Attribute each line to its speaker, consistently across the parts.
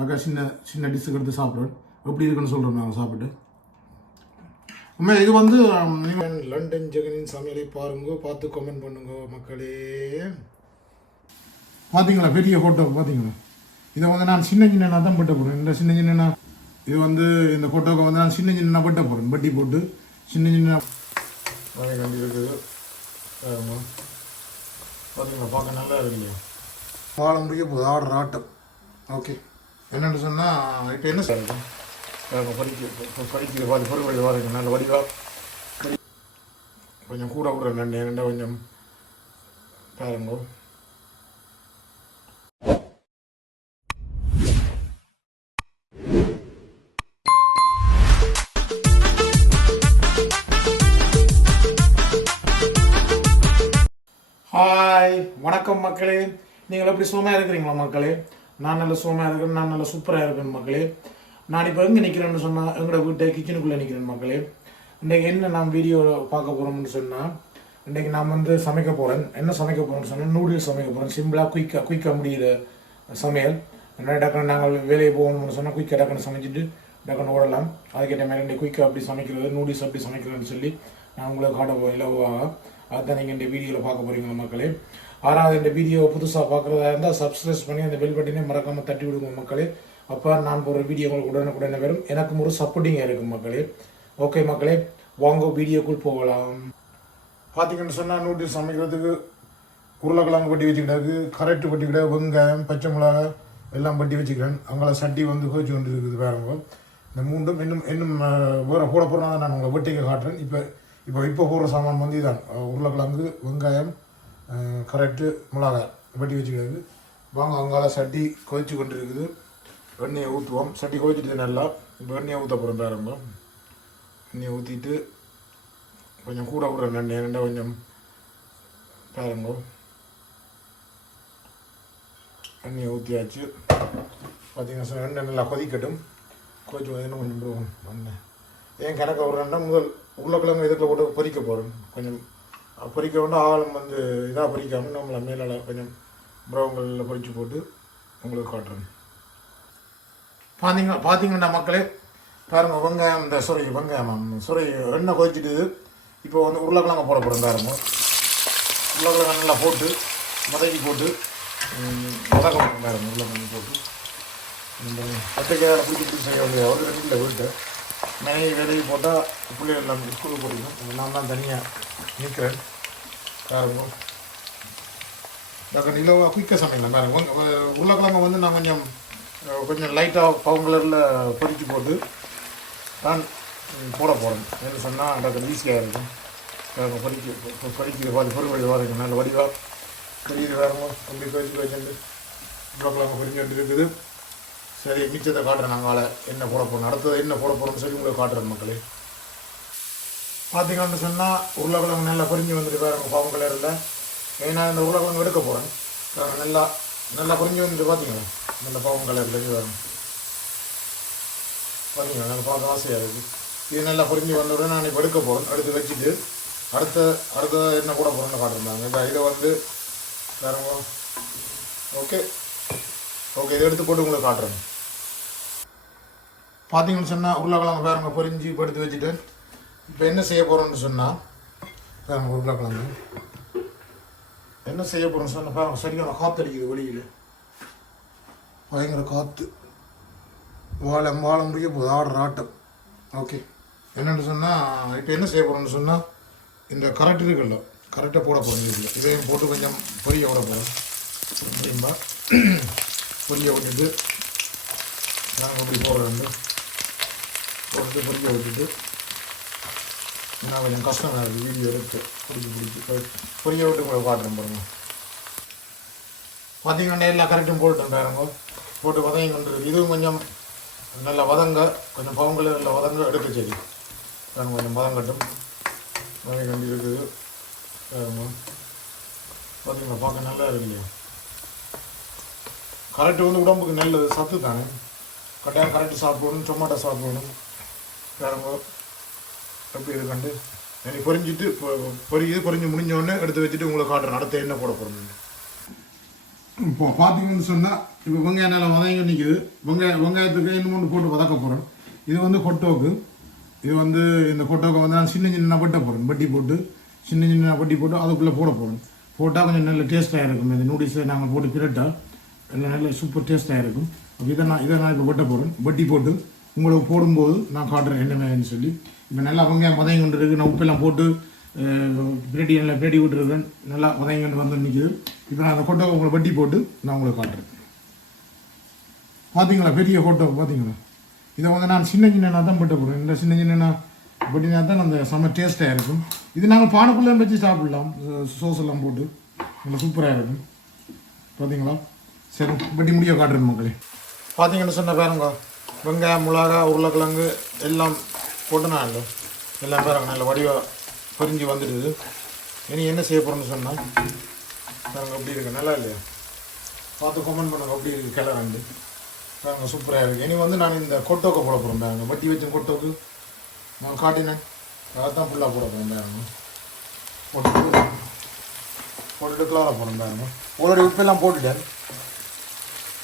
Speaker 1: அக்கா சின்ன சின்ன டிஷ்ஷுக்கு எடுத்து சாப்பிட்றேன் எப்படி இருக்குன்னு சொல்கிறோம் நாங்கள் சாப்பிட்டு. உண்மை இது வந்து ஹம், லண்டன் ஜெகனின் சமையலை பாருங்க பார்த்து கமெண்ட் பண்ணுங்க மக்களே. பார்த்தீங்களா பெரிய ஃபோட்டோ பார்த்தீங்களா இதை வந்து நான் சின்ன சின்ன தான் பட்ட போகிறேன் இந்த சின்ன சின்ன இது வந்து இந்த ஃபோட்டோக்கு வந்து நான் சின்ன சின்ன பட்ட போகிறேன் பட்டி போட்டு சின்ன சின்ன இருக்குது. பார்த்தீங்களா பார்க்க நல்லா இருக்குங்க. வாழ முடிய போகுது ஆடுற ஆட்டம். ஓகே. என்னென்னு சொன்னால் இப்போ என்ன சார் படிக்க படிக்கிற பாதி பொருள் வாருங்க நல்ல வடிவா கொஞ்சம் கூட கூட நன்றி ரெண்டா கொஞ்சம் பாருங்க. ஹாய் வணக்கம் மக்களே. நீங்கள் எப்படி சும்மா இருக்கிறீங்களா மக்களே? நான் நல்ல சுகமாக இருக்கேன் நான் நல்ல சூப்பராக இருக்கேன் மக்களே. நான் இப்போ எங்கே நிற்கிறேன்னு சொன்னால் எங்களோட வீட்டை கிச்சனுக்குள்ளே நிற்கிறேன் மக்களே. இன்றைக்கி என்ன நான் வீடியோ பார்க்க போகிறோம்னு சொன்னால் இன்றைக்கி நான் வந்து சமைக்க போகிறேன் என்ன சமைக்க போகிறேன்னு சொன்னால் நூடுல்ஸ் சமைக்க போகிறேன் சிம்பிளாக குயிக்காக குயிக்காக முடிகிற சமையல். என்ன டக்குன்னு நாங்கள் வேலையை போகணும்னு சொன்னால் குயிக்காக டக்குன்னு சமைச்சிட்டு டக்குன்னு ஓடலாம். அதுக்கேற்ற மாதிரி இன்றைக்கி குயிக்காக அப்படி சமைக்கிறது நூடுல்ஸ் அப்படி சமைக்கிறதுன்னு சொல்லி நான் உங்களுக்கு காட்ட போகிறேன் இலவாக அதுதான் நீங்கள் இந்த வீடியோவில் பார்க்க போகிறீங்க மக்களே? ஆறாவது இந்த வீடியோ புதுசாக பார்க்குறதா இருந்தால் சப்ஸ்கிரைப் பண்ணி அந்த பெல் பட்டினே மறக்காமல் தட்டி விடுங்க மக்களே. அப்போ நான் போகிற வீடியோ உங்களுக்கு உடனுக்குடனே வரும். எனக்கும் ஒரு சப்போர்ட்டிங்காக இருக்கும் மக்களே. ஓகே மக்களே வாங்க வீடியோக்குள் போகலாம். பார்த்தீங்கன்னு சொன்னால் நூட்டில் சமைக்கிறதுக்கு உருளைக்கிழங்கு பட்டி வச்சுக்கிட்டாரு கரெக்ட் பட்டிக்கிட்ட வெங்காயம் பச்சை மிளகா எல்லாம் பட்டி வச்சுக்கிறேன். அங்கே சட்டி வந்து கோச்சு கொண்டு இருக்குது வேறவங்க இந்த மூன்றும் இன்னும் இன்னும் வேறு கூட போகிறதா நான் உங்களை வெட்டிக்க காட்டுறேன். இப்போ இப்போ இப்போ போடுற சாமான் வந்து இதான். உருளைக்கிழங்கு வெங்காயம் கரெக்டு மிளகாய் வெட்டி வச்சுக்கிறது. வாங்க அங்கால சட்டி கொதிச்சு கொண்டு இருக்குது எண்ணெயை ஊற்றுவோம் சட்டி கொதிச்சிட்டு நல்லா இப்போ எண்ணெயை ஊற்ற போகிறோம் பாருங்க. எண்ணெயை ஊற்றிட்டு கொஞ்சம் கூட விடுற எண்ணெய் ரெண்டா கொஞ்சம் பாருங்க. எண்ணெயை ஊற்றியாச்சு பார்த்தீங்கன்னா எண்ணெய் நல்லா கொதிக்கட்டும். கொதிச்சு இன்னும் கொஞ்சம் விடுவோம். எண்ணெய். ஏன் கணக்க விட்றேன்னா முதல் உருளைக்கிழங்கு இதுக்குள்ள போட்டு பொறிக்க போகிறோம் கொஞ்சம் பொறிக்க வேண்டாம் ஆழம் வந்து இதாக பொறிக்காமல் நம்மளை மேலே கொஞ்சம் ப்ரௌன்களில் பொறிச்சு போட்டு உங்களுக்கு காட்டுறேன். பார்த்தீங்க பார்த்தீங்கன்னா மக்களே பாருங்கள் வெங்காயம் இந்த சுரை வெங்காயம் சுரை எண்ணெய் கொதிச்சிட்டு இப்போ வந்து உருளைக்கிழங்க போட போகிறோம் பாருங்க. உருளைக்கிழங்கு நல்லா போட்டு மதக்கி போட்டு ம், போகிறோம் பாருங்க உருளைக்கிழங்கு போட்டு. இந்த பச்சைக்காயில் பிடிச்சி பிடிச்சி செய்ய வேண்டிய ஒரு ரெண்டு வீட்டை. மேலே வேலைக்கு போட்டால் பிள்ளைகள் நம்ம ஸ்கூலுக்கு போடணும் நான் தான் தனியாக நிற்கிறேன் பாருங்க. டாக்டர் நிலவாக குயிக்காக சமையல? பாருங்க. உங்க- வந்து நான் கொஞ்சம் கொஞ்சம் லைட்டாக பவுங்கலரில் பொறிச்சு போட்டு தான் போட போகிறேன் என்ன சொன்னால் டாக்டர் ஈஸியாக இருக்கும். பொறிக்க பொரிக்க பொ- பொரிக்கிற பாதி பொருள் பாருங்க நல்ல வடிவாக பொரியுது பாருங்க அப்படி பொறிச்சு வச்சுட்டு உருளைக்கிழமை பொறிஞ்சு இருக்குது. சரி மிச்சத்தை காட்டுறேன் நாங்கள் என்ன போட போகிறோம் அடுத்தது என்ன போட போகிறோம்னு சொல்லி உங்களுக்கு காட்டுறேன் மக்களே. பார்த்தீங்கன்னு சொன்னால் உருளைக்கிழங்கு நல்லா பொறிஞ்சு வந்துட்டு பாருங்க பாவம் கலரில். ஏன்னா இந்த உருளைக்கிழங்கு எடுக்க போகிறேன் நல்லா நல்லா பொறிஞ்சு வந்துட்டு பார்த்தீங்களா நல்ல பாவம் கலரில் இருந்து வரும் பார்த்தீங்களா நல்லா பார்க்க ஆசையாக இருக்குது இது நல்லா பொறிஞ்சு வந்த உடனே நான் இப்போ எடுக்க போகிறேன் எடுத்து வச்சுட்டு அடுத்த அடுத்த என்ன கூட போகிறேன்னு காட்டுறாங்க இந்த இதை வந்து பாருங்க. ஓகே. ஓகே இதை எடுத்து போட்டு உங்களுக்கு காட்டுறேன். பார்த்தீங்கன்னு சொன்னால் உருளைக்கிழங்கு பாருங்க பொரிஞ்சு இப்போ எடுத்து வச்சுட்டு இப்போ என்ன செய்ய போகிறோம்னு சொன்னால் பாருங்க உருளைக்கிழங்கு. என்ன செய்ய போகிறோம்னு சொன்னால் பாருங்க சரியான காற்றடிக்குது வெளியில். பயங்கர காற்று வாழை வாழை முடிய போகுது ஆடுற ஆட்டம். ஓகே என்னென்னு சொன்னால் இப்போ என்ன செய்ய போகிறோம்னு சொன்னால் இந்த கரெக்ட் இருக்குல்ல கரெக்டாக போட போகிறோம் இதில். இதையும் போட்டு கொஞ்சம் பொரிய விட போகிறோம் முடியுமா பொரிய விட்டுட்டு நாங்கள் அப்படி போடுறது போட்டு பொரிய விட்டுட்டு ஏன்னா கொஞ்சம் கஷ்டம் இருக்குது வீடியோ எடுத்து பிடிச்சி பிடிச்சி பொரிய விட்டு கூட காட்டுறேன் பாருங்க பார்த்தீங்கன்னா நேரில் கரெக்டும் போட்டுட்டேன் பாருங்க போட்டு வதங்கி கொண்டு இதுவும் கொஞ்சம் நல்லா வதங்க கொஞ்சம் பவங்கள் நல்லா வதங்க எடுக்க சரி நாங்கள் கொஞ்சம் வதங்கட்டும் வதங்கி கொண்டு இருக்குது பாருங்க பார்க்க நல்லா இருக்கு இல்லையா கரெக்ட் வந்து உடம்புக்கு நல்லது சத்து தானே கட்டாயம் கரெக்டு சாப்பிடணும் டொமாட்டோ சாப்பிடணும். பாருங்க எப்படி இது கண்டு எனக்கு பொரிஞ்சிட்டு பொ- பொரியுது பொரிஞ்சு எடுத்து வச்சுட்டு உங்களை காட்டுறேன். அடுத்த என்ன போட போகிறோம் இப்போ பார்த்தீங்கன்னு சொன்னால் இப்போ வெங்காயம் நல்லா வதங்கி நிற்கிது வெங்காய வெங்காயத்துக்கு இன்னும் ஒன்று போட்டு வதக்க போகிறோம் இது வந்து கொட்டோக்கு. இது வந்து இந்த கொட்டோக்கை வந்து நான் சின்ன சின்ன வெட்ட போகிறேன் வட்டி போட்டு சின்ன சின்ன வெட்டி போட்டு அதுக்குள்ளே போட போகிறேன் போட்டால் கொஞ்சம் நல்ல டேஸ்ட்டாக இருக்கும். இந்த நூடுல்ஸை நாங்கள் போட்டு பிரட்டால் எல்லாம் நல்ல சூப்பர் டேஸ்ட்டாக இருக்கும். அப்போ இதை நான் இதை நான் இப்போ வெட்ட போகிறேன் வட்டி போட்டு உங்களுக்கு போடும்போது நான் காட்டுறேன் என்னென்னு சொல்லி. இப்போ நல்லா வெங்காயம் வதங்கி கொண்டு இருக்குது நான் உப்பெல்லாம் போட்டு பிரேடி நல்லா பிரேட்டி விட்டுருக்கேன் நல்லா வதங்கி கொண்டு வந்து நிற்குது இப்போ நான் அந்த கொட்டை உங்களை வட்டி போட்டு நான் உங்களுக்கு காட்டுறேன். பார்த்தீங்களா பெரிய ஃபோட்டோ பார்த்தீங்களா இதை வந்து நான் சின்ன சின்ன தான் பட்ட போகிறேன் இந்த சின்ன சின்ன பட்டினா தான் அந்த செம்ம டேஸ்ட்டாக இருக்கும். இது நாங்கள் பானைக்குள்ளே வச்சு சாப்பிடலாம். சோஸ் எல்லாம் போட்டு. நல்லா சூப்பராக இருக்கும். பார்த்தீங்களா சரி பட்டி முடிய காட்டுறேன் மக்களே. பார்த்தீங்கன்னு சொன்ன பாருங்க. வெங்காயம் மிளகா உருளைக்கிழங்கு எல்லாம் போட்டு நான் இல்லை எல்லாம் பாருங்க நல்ல வடிவாக பிரிஞ்சு வந்துடுது. இனி என்ன செய்ய போகிறோம்னு சொன்னால் பாருங்க எப்படி இருக்குது நல்லா இல்லையா? பார்த்து கமெண்ட் பண்ணுங்க எப்படி இருக்குது கிளர் ரெண்டு பாருங்க சூப்பராக இருக்குது இனி வந்து நான் இந்த கொட்டோக்கை போட போகிறேன் பாருங்க. வட்டி வச்ச கொட்டோக்கு நான் காட்டினேன். அதான் ஃபுல்லாக போட போகிறேன் பாருங்க. போட்டுட்டு போட்டுட்டு கிளார போகிறேன் பாருங்க. ஆல்ரெடி உப்பெல்லாம் போட்டுட்டேன்.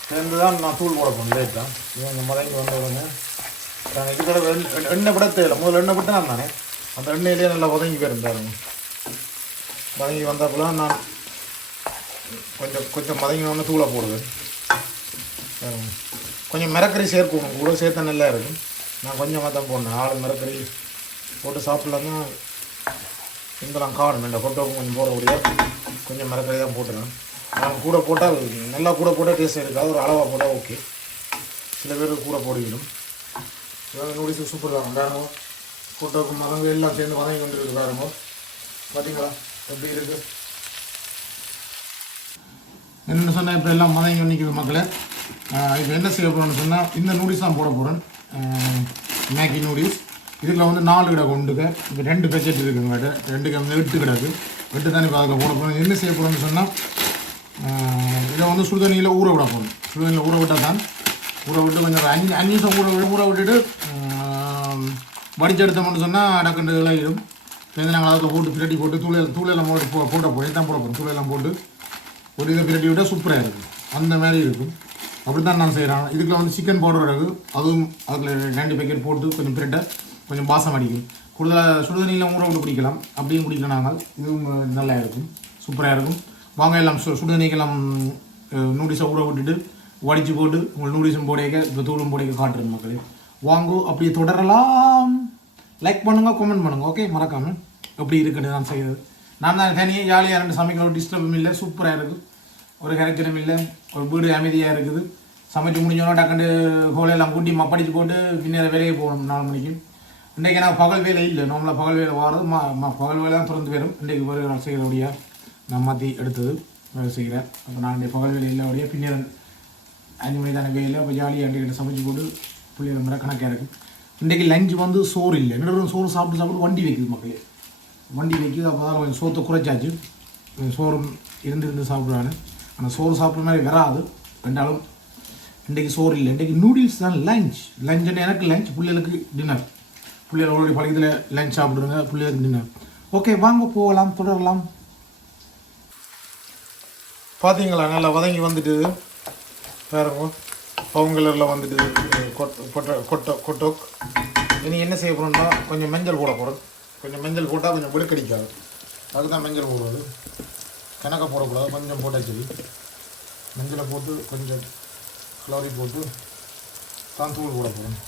Speaker 1: சேர்ந்து தான் நான் தூள் போட போகணும் லேட்டாக இவங்க மதங்கி வந்த உடனே நான் இது கூட எண்ணெய் எண்ணெய் விட தேவையில்ல முதல்ல எண்ணெய் விட்டு நான் தானே. அந்த எண்ணெயிலே நல்லா உதங்கி போயிருந்தாருங்க பாருங்க வதங்கி வந்தப்போ நான் கொஞ்சம் கொஞ்சம் மதங்கினோன்னு தூளை போடுவேன். கொஞ்சம் மிரக்கறி சேர்க்கணும். கூட சேர்த்தா நல்லா இருக்கும். நான் கொஞ்சமாக தான் போடணும். ஆள் மிரக்கறி போட்டு சாப்பிட்லான்னா இங்கெல்லாம் காணும். இந்த கொட்டோக்கும் கொஞ்சம் போடக்கூடிய. கொஞ்சம் மிரக்கறி தான் போட்டுருவேன் கூட போட்டால் நல்லா கூட போட்டால் டேஸ்ட் எடுக்காது ஒரு அளவாக போட்டால் ஓகே சில பேர் கூட போடுவிடும் இவங்க நூடிஸ் சூப்பர் தான். வேணும் கொட்டோக்கு மதங்க எல்லாம் சேர்ந்து வதங்கி கொண்டு இருக்கு பாருங்க பார்த்தீங்களா எப்படி இருக்குது என்னென்னு சொன்னால் இப்போ எல்லாம் மதங்கி நிற்கிது மக்களே இப்போ என்ன செய்ய போகிறோன்னு சொன்னால் இந்த நூடில்ஸ் தான் போட போகிறேன் மேகி நூடில்ஸ் இதில் வந்து நாலு கிடக்கு ஒன்றுக்கு. இப்போ ரெண்டு பேக்கெட் இருக்குங்க. ரெண்டு வந்து எட்டு கிடக்கு. எட்டு தானே இப்போ அதில் போட போகிறோம் என்ன செய்ய போகிறோன்னு சொன்னால் இதை வந்து சுடுதண்ணியில் ஊற விட போகணும் சுடுதண்ணியில் ஊற விட்டால் தான். ஊற விட்டு கொஞ்சம் அஞ்சு அஞ்சு நிமிஷம் ஊற விட்டு ஊற விட்டுட்டு வடிச்செடுத்தோம்னு சொன்னால் டக்குண்டு இதாகிடும் சேர்ந்து நாங்கள் அதில் போட்டு பிரட்டி போட்டு தூளையில் தூளையெல்லாம் போட்டு போ போட்ட போய் தான் போட போகிறோம் தூளையெல்லாம் போட்டு ஒரு இதை பிரட்டி விட்டால் சூப்பராக இருக்கும். அந்த மாதிரி இருக்கும். அப்படி தான் நான் செய்கிறேன் இதுக்குள்ள வந்து சிக்கன் பவுடர் இருக்குது அதுவும் அதில் ரெண்டு பேக்கெட் போட்டு கொஞ்சம் பிரட்டை கொஞ்சம் பாசம் அடிக்கும். கூடுதலாக சுடுதண்ணியில் ஊற விட்டு பிடிக்கலாம் அப்படியும் பிடிக்கலாம் நாங்கள். இதுவும் நல்லா இருக்கும். சூப்பராக இருக்கும். வாங்க எல்லாம் சு சுடுதண்ணிக்கெல்லாம் நூடிஸை ஊற விட்டுட்டு வடித்து போட்டு உங்கள் நூடிஸும் போடையக்க இப்போ தூளும் போடையக்க காட்டுறது மக்களே. வாங்கோ அப்படியே தொடரலாம். லைக் பண்ணுங்க கமெண்ட் பண்ணுங்க ஓகே மறக்காமல் எப்படி இருக்குன்னு நான் செய்யுது நான் தான் தனியாக ஜாலியாக ரெண்டு சமைக்கிற ஒரு டிஸ்டர்பும் இல்லை சூப்பராக இருக்குது. ஒரு கரைச்சலும் இல்லை ஒரு வீடு அமைதியாக இருக்குது. சமைச்சு முடிஞ்சோன்னா டக்குண்டு கோலையெல்லாம் கூட்டி மப்படிச்சு போட்டு பின்னர் வேலையை போகணும் நாலு மணிக்கு. இன்றைக்கி நான் பகல் வேலை இல்லை நம்மளை பகல் வேலை வாரது மா பகல் வேலை தான் திறந்து வரும். இன்றைக்கு பிறகு நான் செய்கிறபடியாக நான் மாற்றி எடுத்தது. வேலை செய்கிறேன். அப்போ நான் பகல் வேலையில் உடைய பின்னர் அஞ்சு மணி தானே வேலை அப்போ ஜாலியாக அண்டிகிட்ட சமைச்சு போட்டு பிள்ளைகள் மேலே கணக்காக இருக்கும் இன்றைக்கு லஞ்ச் வந்து சோறு இல்லை. இன்னொரு சோறு சாப்பிட்டு சாப்பிட்டு வண்டி வைக்குது மக்களே. வண்டி வைக்குது. அப்போ தான் கொஞ்சம் சோத்தை குறைச்சாச்சு. சோறு இருந்து இருந்து சாப்பிட்றாங்க. ஆனால் சோறு சாப்பிட்ற மாதிரி வராது. ரெண்டாலும் இன்றைக்கு சோறு இல்லை. இன்றைக்கு நூடுல்ஸ் தான் லஞ்ச் லஞ்சுன்னு எனக்கு லஞ்ச் பிள்ளைகளுக்கு டின்னர் பிள்ளைகளோட பழக்கத்தில் லஞ்ச் சாப்பிடுங்க பிள்ளைகளுக்கு டின்னர் ஓகே வாங்க போகலாம் தொடரலாம். பார்த்தீங்களா நல்லா வதங்கி வந்துட்டு பாருங்க பவுங்கலரில் வந்துட்டு கொட்டை கொட்டை கொட்டோக். இனி என்ன செய்ய போகிறோம்னா கொஞ்சம் மஞ்சள் போட போகிறோம் கொஞ்சம் மஞ்சள் போட்டால் கொஞ்சம் வெடுக்கடிக்காது அதுக்கு தான் மஞ்சள் போடுறது. கணக்க போடக்கூடாது. கொஞ்சம் போட்டால் சரி. மஞ்சளை போட்டு கொஞ்சம் கிளறி போட்டு தான் தூள் போட போகிறோம்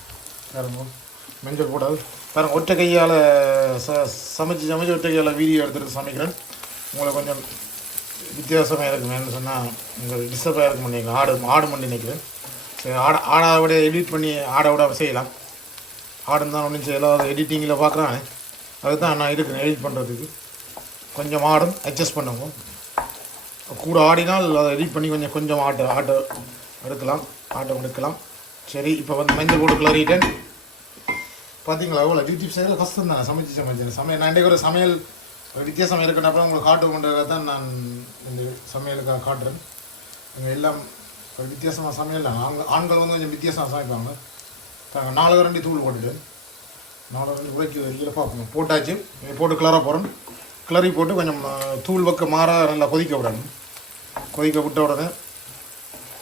Speaker 1: பாருங்க மஞ்சள் போடாது. பாருங்க ஒற்றை கையால் ச சமைச்சு சமைச்சு ஒற்றை கையால் வீடியோ எடுத்துகிட்டு சமைக்கிறேன். உங்களை கொஞ்சம் வித்தியாசமாக இருக்கும் என்ன சொன்னால் உங்களுக்கு டிஸ்டர்பாக இருக்கும் நீங்கள் ஆடு ஆடு மண்டி நினைக்கிறேன் சரி ஆட ஆடை விட எடிட் பண்ணி ஆடை விட செய்யலாம். ஆடுன்னு தான் ஒன்றும் செய்யலாம் அதை எடிட்டிங்கில் பார்க்குறான். அதுதான் நான் இருக்கிறேன் எடிட் பண்ணுறதுக்கு கொஞ்சம் ஆடும் அட்ஜஸ்ட் பண்ணுவோம். கூட ஆடினால் அதை எடிட் பண்ணி கொஞ்சம் கொஞ்சம் ஆட்டை ஆட்டை எடுக்கலாம் ஆட்டம் எடுக்கலாம் சரி இப்போ வந்து மஞ்சள் போட்டு கிளறிட்டேன் பார்த்தீங்களா அவ்வளோ யூடியூப் செய்யல கஷ்டம் தான் சமைச்சு சமைச்சேன் சமையல் நான் இன்றைக்கு ஒரு சமையல் வித்தியாசம் இருக்கட்டும் உங்களுக்கு காட்டுவோன்றதை தான் நான் இந்த சமையலுக்காக காட்டுறேன். இங்கே எல்லாம் ஒரு வித்தியாசமாக சமையல். ஆண்கள் ஆண்கள் வந்து கொஞ்சம் வித்தியாசமாக சமைப்பாங்க. தாங்க நாலு ரெண்டு தூள் போட்டுட்டு நாலு ரெண்டு உழைக்கி வெளியில் பார்ப்போம். போட்டாச்சு. போட்டு கிளற போகிறோம் கிளறி போட்டு கொஞ்சம் தூள் பக்கம் மாற நல்லா கொதிக்க விடணும். கொதிக்க விட்ட உடனே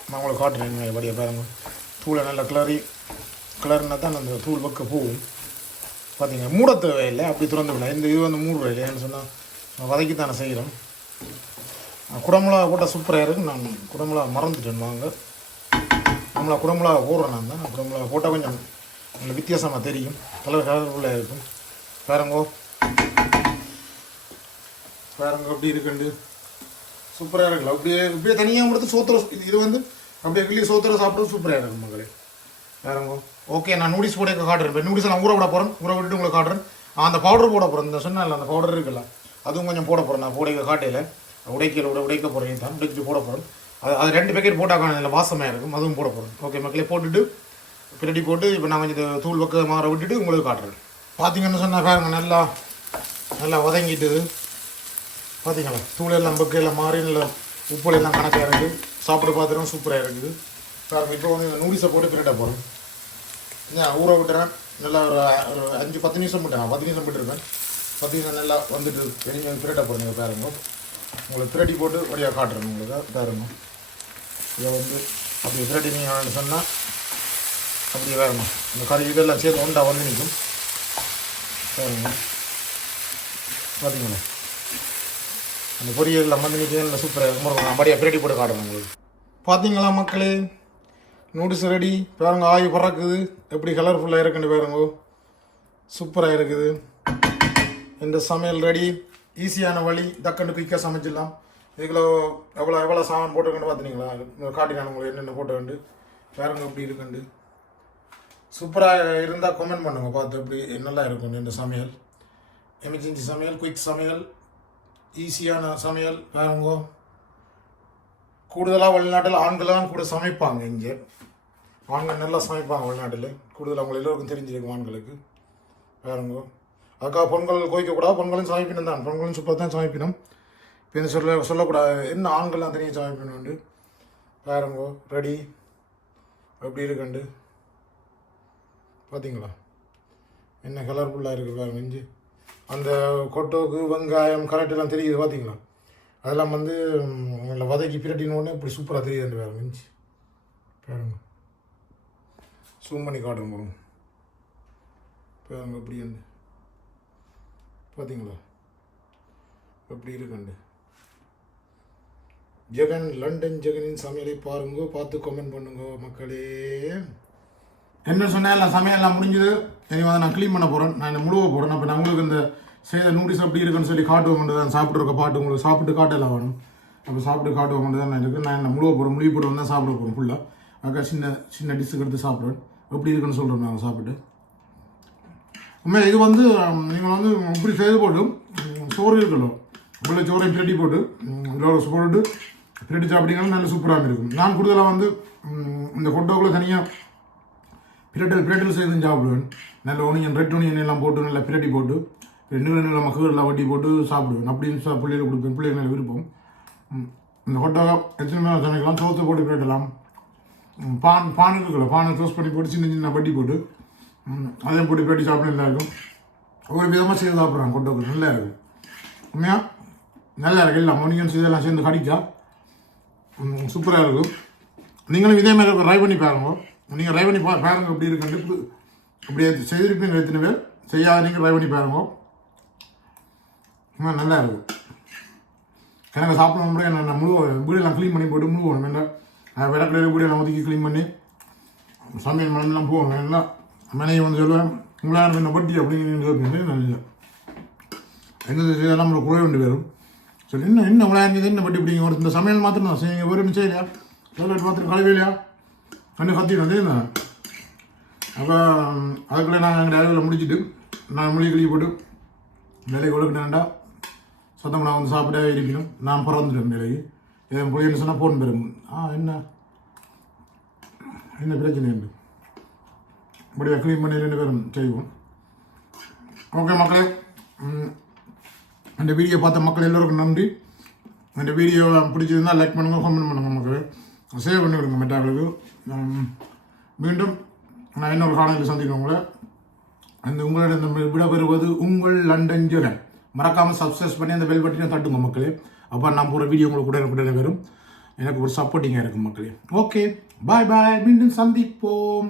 Speaker 1: நான் உங்களுக்கு காட்டுறேன். படியை பாருங்க. தூளை நல்லா கிளறி கிளறினா தான் அந்த தூள் பக்க போகும். பார்த்தீங்க மூட தேவையில்லை அப்படி திறந்து விடலாம். இந்த இது வந்து மூடுற இல்லையான்னு சொன்னால் வதக்கிதான செய்கிறோம் குடமிளகா போட்டால் சூப்பராக இருக்கும். நான் குடமிளகா மறந்துட்டேன் வாங்க. நம்மளா குடமிளகா போடுறேன் நான் தான். குடமிளகா போட்டால் கொஞ்சம் உங்களுக்கு வித்தியாசமாக தெரியும். கலர் கலர்ஃபுல்லாக இருக்கும். பாருங்கோ. பாருங்க அப்படி இருக்குண்டு. சூப்பராக இருக்குல்ல. அப்படியே இப்படியே தனியாக கொடுத்து சோத்திர இது இது வந்து அப்படியே கிள்ளி சோத்திர சாப்பிட்டு சூப்பராக இருக்கும் மக்களே. வேறங்கோ ஓகே நான் நூடில்ஸ் போட காட்டுறேன். இப்போ நூடில்ஸ் நான் ஊற விட போகிறேன் ஊற விட்டு உங்களுக்கு காட்டுறேன். அந்த பவுடர் போட போகிறேன் இந்த சொன்னேன்ல அந்த பவுடர் இருக்குல்ல அதுவும் கொஞ்சம் போட போகிறேன் நான் போடைக்க காட்டையில் உடைக்கல உட உடைக்க போகிறேன் தான் உடைச்சிட்டு போட போகிறேன் அது அது ரெண்டு பேக்கெட் போட்டால் அதில் வாசமாக இருக்கும். அதுவும் போட போகிறேன் ஓகே மக்களே போட்டுட்டு பிரட்டி போட்டு இப்போ நான் கொஞ்சம் இது தூள் பக்கம் மாற விட்டுட்டு உங்களுக்கு காட்டுறேன். பார்த்தீங்கன்னு சொன்னால் பாருங்க நல்லா நல்லா உதங்கிட்டுது பார்த்தீங்களா தூள் எல்லாம் பக்கையில் மாறி நல்லா உப்புல எல்லாம் கணக்காக இருக்குது. சாப்பிட பாத்திரம் சூப்பராக இருக்குது. பாருங்க இப்போ வந்து இந்த நூடிஸை போட்டு பிரட்ட போகிறேன் ஏன் ஊற விட்டுறேன். நல்லா ஒரு ஒரு அஞ்சு பத்து நிமிஷம் விட்டேன் பத்து நிமிஷம் விட்டுருப்பேன் பத்து நிமிஷம் நல்லா வந்துட்டு நீங்கள் திரட்ட போகிறீங்க பாருங்க உங்களுக்கு திரட்டி போட்டு வழியாக காட்டுறேன் உங்களுக்கு பாருங்க இதை வந்து அப்படி திரட்டி நீங்கள் சொன்னால் அப்படியே வேறுங்க இந்த கறி இதெல்லாம் சேர்த்து ஒன்றா வந்து நிற்கும். பாருங்க பார்த்தீங்களா? அந்த பொரியலில் வந்து நிற்க சூப்பராக இருக்கும். நான் படியாக பிரட்டி போட்டு காட்டுறேன் உங்களுக்கு. பார்த்தீங்களா மக்களே? நூடுல்ஸ் ரெடி பாருங்க ஆய் பறக்குது. எப்படி கலர்ஃபுல்லாக இருக்குன்னு பாருங்கோ. சூப்பராக இருக்குது. இந்த சமையல் ரெடி ஈஸியான வழி. டக்குன்னு குயிக்காக சமைச்சிடலாம். இதுக்குள்ள எவ்வளோ எவ்வளோ சாமான் போட்டுருக்குன்னு பார்த்துனீங்களா காட்டினாங்க உங்களுக்கு என்னென்ன போட்டு வேண்டு பாருங்க எப்படி இருக்குண்டு சூப்பராக இருந்தால் கமெண்ட் பண்ணுங்கள் பார்த்து எப்படி நல்லா இருக்கும் இந்த சமையல். எமர்ஜென்சி சமையல் குயிக் சமையல். ஈஸியான சமையல். பாருங்க. கூடுதலாக வெளிநாட்டில் ஆண்கள் தான் கூட சமைப்பாங்க இங்கே. ஆண்கள் நல்லா சமைப்பாங்க வெளிநாட்டில். கூடுதல் அவங்க எல்லோருக்கும் தெரிஞ்சிருக்கும் ஆண்களுக்கு. பாருங்க அதுக்காக பொங்கல் கோய்க்கக்கூடாது பொங்கலும் சமைப்பினம் தான். பொங்கலும் சூப்பராக தான் சமைப்பினம். இப்போ இந்த சொல்ல சொல்லக்கூடாது. என்ன ஆண்கள்லாம் தனியாக சமைப்பினுண்டு பாருங்க ரெடி? எப்படி இருக்குண்டு? பார்த்தீங்களா என்ன கலர்ஃபுல்லாக இருக்குது பாருங்க இஞ்சி. அந்த கொட்டோக்கு வெங்காயம் கரெக்டெல்லாம் தெரியுது பார்த்தீங்களா அதெல்லாம் வந்து உங்களை வதக்கி உடனே இப்படி சூப்பராக தெரியுது வேறு மிஞ்சி. பாருங்க. ஜூம் பண்ணி காட்டுறேன் பாருங்க. பாருங்க எப்படி வந்து பார்த்தீங்களா எப்படி இருக்குண்டு ஜெகன் லண்டன் ஜெகனின் சமையலை பாருங்க பார்த்து கமெண்ட் பண்ணுங்க மக்களே. என்ன சொன்னேன் எல்லாம் முடிஞ்சது. இனி அதை நான் க்ளீன் பண்ண போகிறேன் நான் முழுக போகிறேன் அப்போ நான் உங்களுக்கு இந்த செய்த நூடிஸ் எப்படி இருக்குன்னு சொல்லி காட்டுவோம் தான் சாப்பிட்டு இருக்க பாட்டு உங்களுக்கு சாப்பிட்டு காட்டலாம் வேணும். அப்போ சாப்பிட்டு காட்டுவோம் தான் நான் இருக்கு. நான் என்ன முழுவ போகிறோம் முடிவு போட்டு தான் சாப்பிட போகிறோம் ஃபுல்லாக அக்கா சின்ன சின்ன டிஷ்ஷுக்கு எடுத்து சாப்பிடுவேன். எப்படி இருக்குன்னு சொல்கிறேன் நாங்கள் சாப்பிட்டு. உண்மையாக இது வந்து நீங்கள் வந்து இப்படி செய்து போட்டும் சோறு இருக்கணும் உள்ள சோறை பிரட்டி போட்டு ம், போட்டு பிரட்டி சாப்பிட்டீங்கன்னா நல்ல சூப்பராக இருக்கும். நான் கூடுதலாக வந்து இந்த கொட்டோக்குள்ளே தனியாக பிரட்டல் பிரட்டல் செய்து சாப்பிடுவேன். நல்ல ஒனியன் ரெட் ஒனியன் எல்லாம் போட்டு நல்லா பிரட்டி போட்டு ரெண்டு ரெண்டு நம்ம எல்லாம் வட்டி போட்டு சாப்பிடுவேன். அப்படின்னு சா பிள்ளைகளுக்கு கொடுப்பேன். பிள்ளைகள் விருப்பம். இந்த கொட்டோவை எத்தனை மேலே சமைக்கலாம்? சோத்து போட்டு பிரட்டலாம் பான் பான் இருக்குல்ல பானை டோஸ்ட் பண்ணி போட்டு சின்ன சின்ன வட்டி போட்டு ம், அதையும் போட்டு போய்ட்டு சாப்பிட நல்லா இருக்கும். ஒவ்வொரு விதமாக செய்து சாப்பிட்றாங்க கொட்டோக்கு நல்லா இருக்கும். உண்மையாக நல்லா இருக்கு இல்லை ஒனியன்ஸ் இதெல்லாம் சேர்ந்து கடிக்கா சூப்பராக இருக்கும். நீங்களும் இதே மாதிரி ட்ரை பண்ணி பாருங்க. நீங்கள் ட்ரை பண்ணி பா பாருங்க எப்படி இருக்குன்னு. இப்படி இப்படி செய்திருப்பீங்க எத்தனை பேர். செய்யாத நீங்கள் ட்ரை பண்ணி பாருங்க. இன்னும் நல்லா இருக்கும். எனக்கு சாப்பிடணும் கூட நான் முழுவோம் முழு வீடெல்லாம் க்ளீன் பண்ணி போட்டு முழுவோம் என்ன விளக்கில் வீடெல்லாம் ஒதுக்கி க்ளீன் பண்ணி சமையல் மனமெல்லாம் போவோம் எல்லாம் மனைவி வந்து சொல்லுவேன் உங்களால் என்ன பட்டி அப்படின்னு கேட்பீங்க நல்ல எந்த செய்தாலும் நம்மளுக்கு குறை வேண்டி வரும். சரி என்ன என்ன உங்களாக என்ன பட்டி பிடிங்க ஒரு இந்த சமையல் மாத்திரம் தான். செய்யுங்க ஒரு நிமிஷம் இல்லையா? டொய்லெட் மாத்திரம் கழுவிலையா கண்ணு கத்திட்டு வந்து அப்போ அதுக்குள்ளே நாங்கள் எங்கள் வேலையில் முடிச்சுட்டு நான் மொழி கழுவி போட்டு வேலையை கொடுக்கிட்டேன்டா சத்தம் நான் வந்து சாப்பிட இருக்கணும் நான் பிறந்துட்டேன் வேலைக்கு என் பிள்ளைன்னு சொன்னால் ஃபோன் பெறும் ஆ என்ன என்ன பிரச்சனை உண்டு இப்படியா க்ளீன் பண்ணி ரெண்டு பேரும் செய்வோம் ஓகே மக்களே இந்த வீடியோ பார்த்த மக்கள் எல்லோருக்கும் நன்றி இந்த வீடியோ பிடிச்சிருந்தா லைக் பண்ணுங்கள் கமெண்ட் பண்ணுங்க மக்களே சேவ் பண்ணி விடுங்க மெட்டாக்களுக்கு மீண்டும் நான் இன்னொரு காலையில் சந்திக்கிறேன் உங்களை அந்த உங்களிடம் விடைபெறுவது உங்கள் லண்டன் ஜெகன் மறக்காமல் சப்ஸ்கிரைப் பண்ணி அந்த பெல் பட்டினை தட்டுங்க மக்களே. அப்போ நான் போகிற வீடியோ உங்களுக்கு உடனே உடனே வரும். எனக்கு ஒரு சப்போர்ட்டிங்காக இருக்கும் மக்களே. ஓகே பாய் பாய் மீண்டும் சந்திப்போம்.